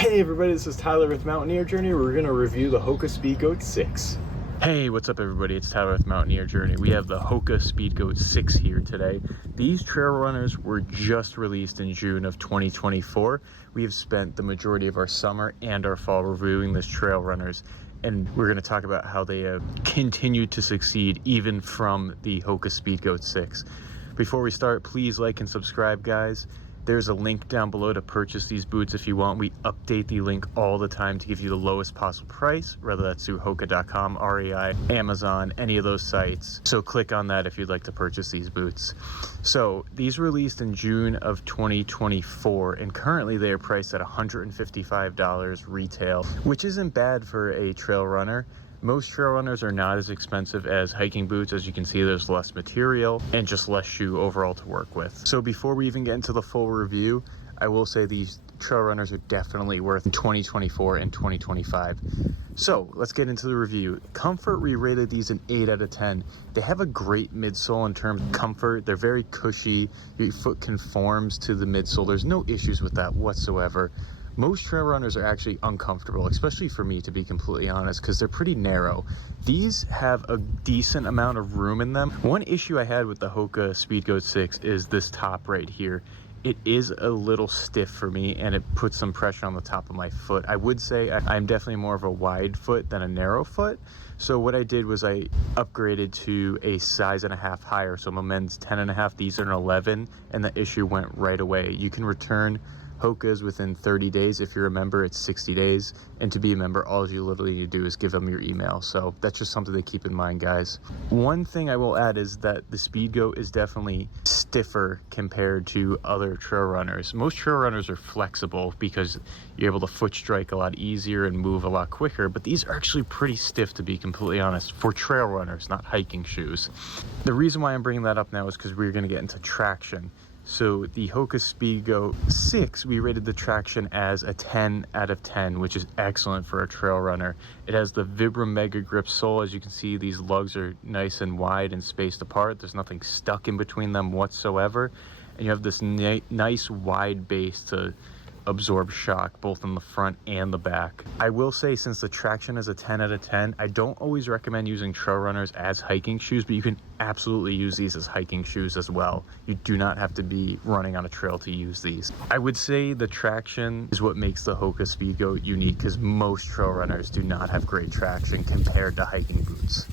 Hey everybody, this is Tyler with Mountaineer Journey. We're going to review the Hoka Speedgoat 6. Hey, what's up everybody? It's Tyler with Mountaineer Journey. We have the Hoka Speedgoat 6 here today. These trail runners were just released in June of 2024. We have spent the majority of our summer and our fall reviewing these trail runners, and we're going to talk about how they have continued to succeed even from the Hoka Speedgoat 6. Before we start, please like and subscribe, guys. There's a link down below to purchase these boots if you want. We update the link all the time to give you the lowest possible price, whether that's through Hoka.com, REI, Amazon, any of those sites. So click on that if you'd like to purchase these boots. So these were released in June of 2024, and currently they are priced at $155 retail, which isn't bad for a trail runner. Most trail runners are not as expensive as hiking boots. As you can see, there's less material and just less shoe overall to work with. So before we even get into the full review, I will say these trail runners are definitely worth 2024 and 2025. So let's get into the review. Comfort, we rated these an 8 out of 10. They have a great midsole in terms of comfort. They're very cushy. Your foot conforms to the midsole. There's no issues with that whatsoever. Most trail runners are actually uncomfortable, especially for me, to be completely honest, because they're pretty narrow. These have a decent amount of room in them. One issue I had with the Hoka Speedgoat 6 is this top right here. It is a little stiff for me, and it puts some pressure on the top of my foot. I would say I'm definitely more of a wide foot than a narrow foot. So what I did was I upgraded to a size and a half higher. So I'm a men's 10 and a half, these are an 11, and the issue went right away. You can return Hoka's within 30 days. If you're a member, it's 60 days. And to be a member, all you literally need to do is give them your email. So that's just something to keep in mind, guys. One thing I will add is that the Speedgoat is definitely stiffer compared to other trail runners. Most trail runners are flexible because you're able to foot strike a lot easier and move a lot quicker, but these are actually pretty stiff, to be completely honest, for trail runners, not hiking shoes. The reason why I'm bringing that up now is because we're going to get into traction. So the Hoka Speedgoat 6, we rated the traction as a 10 out of 10, which is excellent for a trail runner. It has the Vibram Mega Grip sole. As you can see, these lugs are nice and wide and spaced apart. There's nothing stuck in between them whatsoever. And you have this nice wide base to absorb shock both in the front and the back. I will say, since the traction is a 10 out of 10, I don't always recommend using trail runners as hiking shoes, but you can absolutely use these as hiking shoes as well. You do not have to be running on a trail to use these. I would say the traction is what makes the Hoka Speedgoat unique, because most trail runners do not have great traction compared to hiking boots.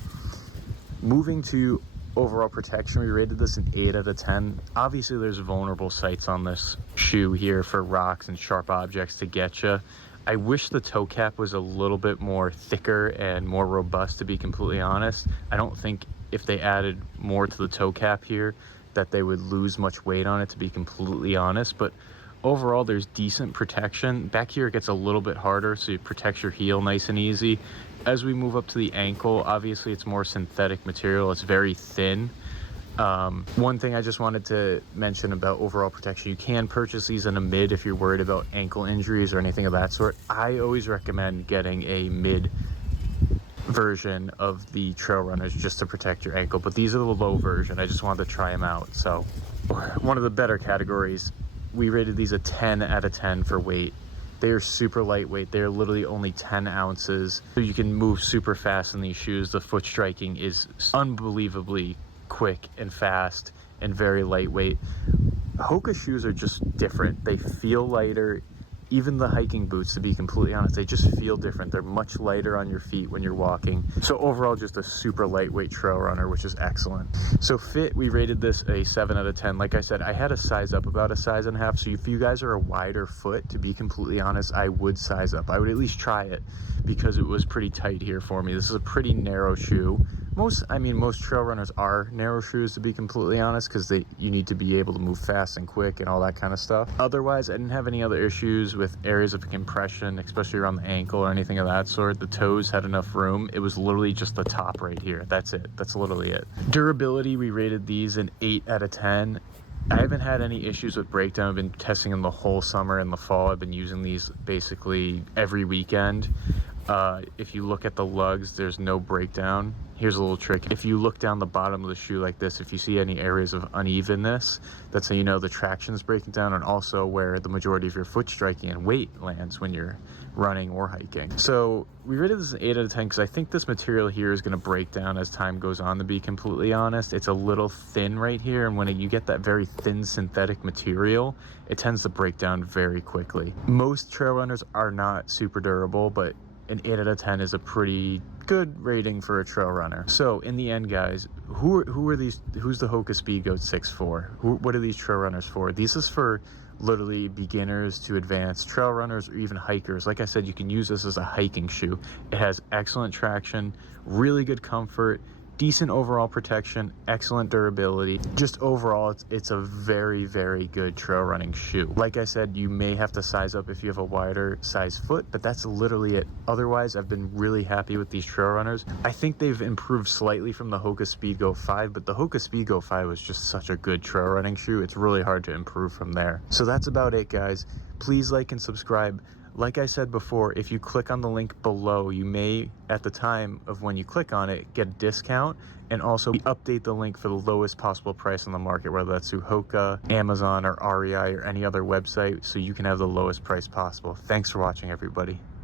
Moving to overall protection, we rated this an 8 out of 10. Obviously, there's vulnerable sites on this shoe here for rocks and sharp objects to get you. I wish the toe cap was a little bit more thicker and more robust, to be completely honest. I don't think if they added more to the toe cap here that they would lose much weight on it, to be completely honest. But overall, there's decent protection. Back here it gets a little bit harder, so it protects your heel nice and easy. As we move up to the ankle, obviously it's more synthetic material. It's very thin. One thing I just wanted to mention about overall protection, you can purchase these in a mid if you're worried about ankle injuries or anything of that sort. I always recommend getting a mid version of the trail runners just to protect your ankle, but these are the low version. I just wanted to try them out. So one of the better categories, we rated these a 10 out of 10 for weight. They are super lightweight. They're literally only 10 ounces. So you can move super fast in these shoes. The foot striking is unbelievably quick and fast and very lightweight. Hoka shoes are just different. They feel lighter. Even the hiking boots, to be completely honest, they just feel different. They're much lighter on your feet when you're walking. So overall, just a super lightweight trail runner, which is excellent. So fit, we rated this a 7 out of 10. Like I said, I had to size up about a size and a half. So if you guys are a wider foot, to be completely honest, I would size up. I would at least try it, because it was pretty tight here for me. This is a pretty narrow shoe. Most trail runners are narrow shoes, to be completely honest, because you need to be able to move fast and quick and all that kind of stuff. Otherwise, I didn't have any other issues with areas of compression, especially around the ankle or anything of that sort. The toes had enough room. It was literally just the top right here. That's it. That's literally it. Durability, we rated these an 8 out of 10. I haven't had any issues with breakdown. I've been testing them the whole summer and the fall. I've been using these basically every weekend. If you look at the lugs, there's no breakdown. Here's a little trick. If you look down the bottom of the shoe like this, if you see any areas of unevenness, that's how you know the traction is breaking down, and also where the majority of your foot striking and weight lands when you're running or hiking. So we rated this an 8 out of 10 because I think this material here is going to break down as time goes on, to be completely honest. It's a little thin right here, and when you get that very thin synthetic material, it tends to break down very quickly. Most trail runners are not super durable, but an 8 out of 10 is a pretty good rating for a trail runner. So in the end, guys, who's the Hoka Speedgoat 6 for? What are these trail runners for? This is for literally beginners to advanced trail runners or even hikers. Like I said, you can use this as a hiking shoe. It has excellent traction, really good comfort, decent overall protection, excellent durability. Just overall, it's a very, very good trail running shoe. Like I said, you may have to size up if you have a wider size foot, but that's literally it. Otherwise, I've been really happy with these trail runners. I think they've improved slightly from the Hoka Speedgoat 5, but the Hoka Speedgoat 5 was just such a good trail running shoe. It's really hard to improve from there. So that's about it, guys. Please like and subscribe. Like I said before, if you click on the link below, you may, at the time of when you click on it, get a discount, and also we update the link for the lowest possible price on the market, whether that's through Hoka, Amazon, or REI, or any other website, so you can have the lowest price possible. Thanks for watching, everybody.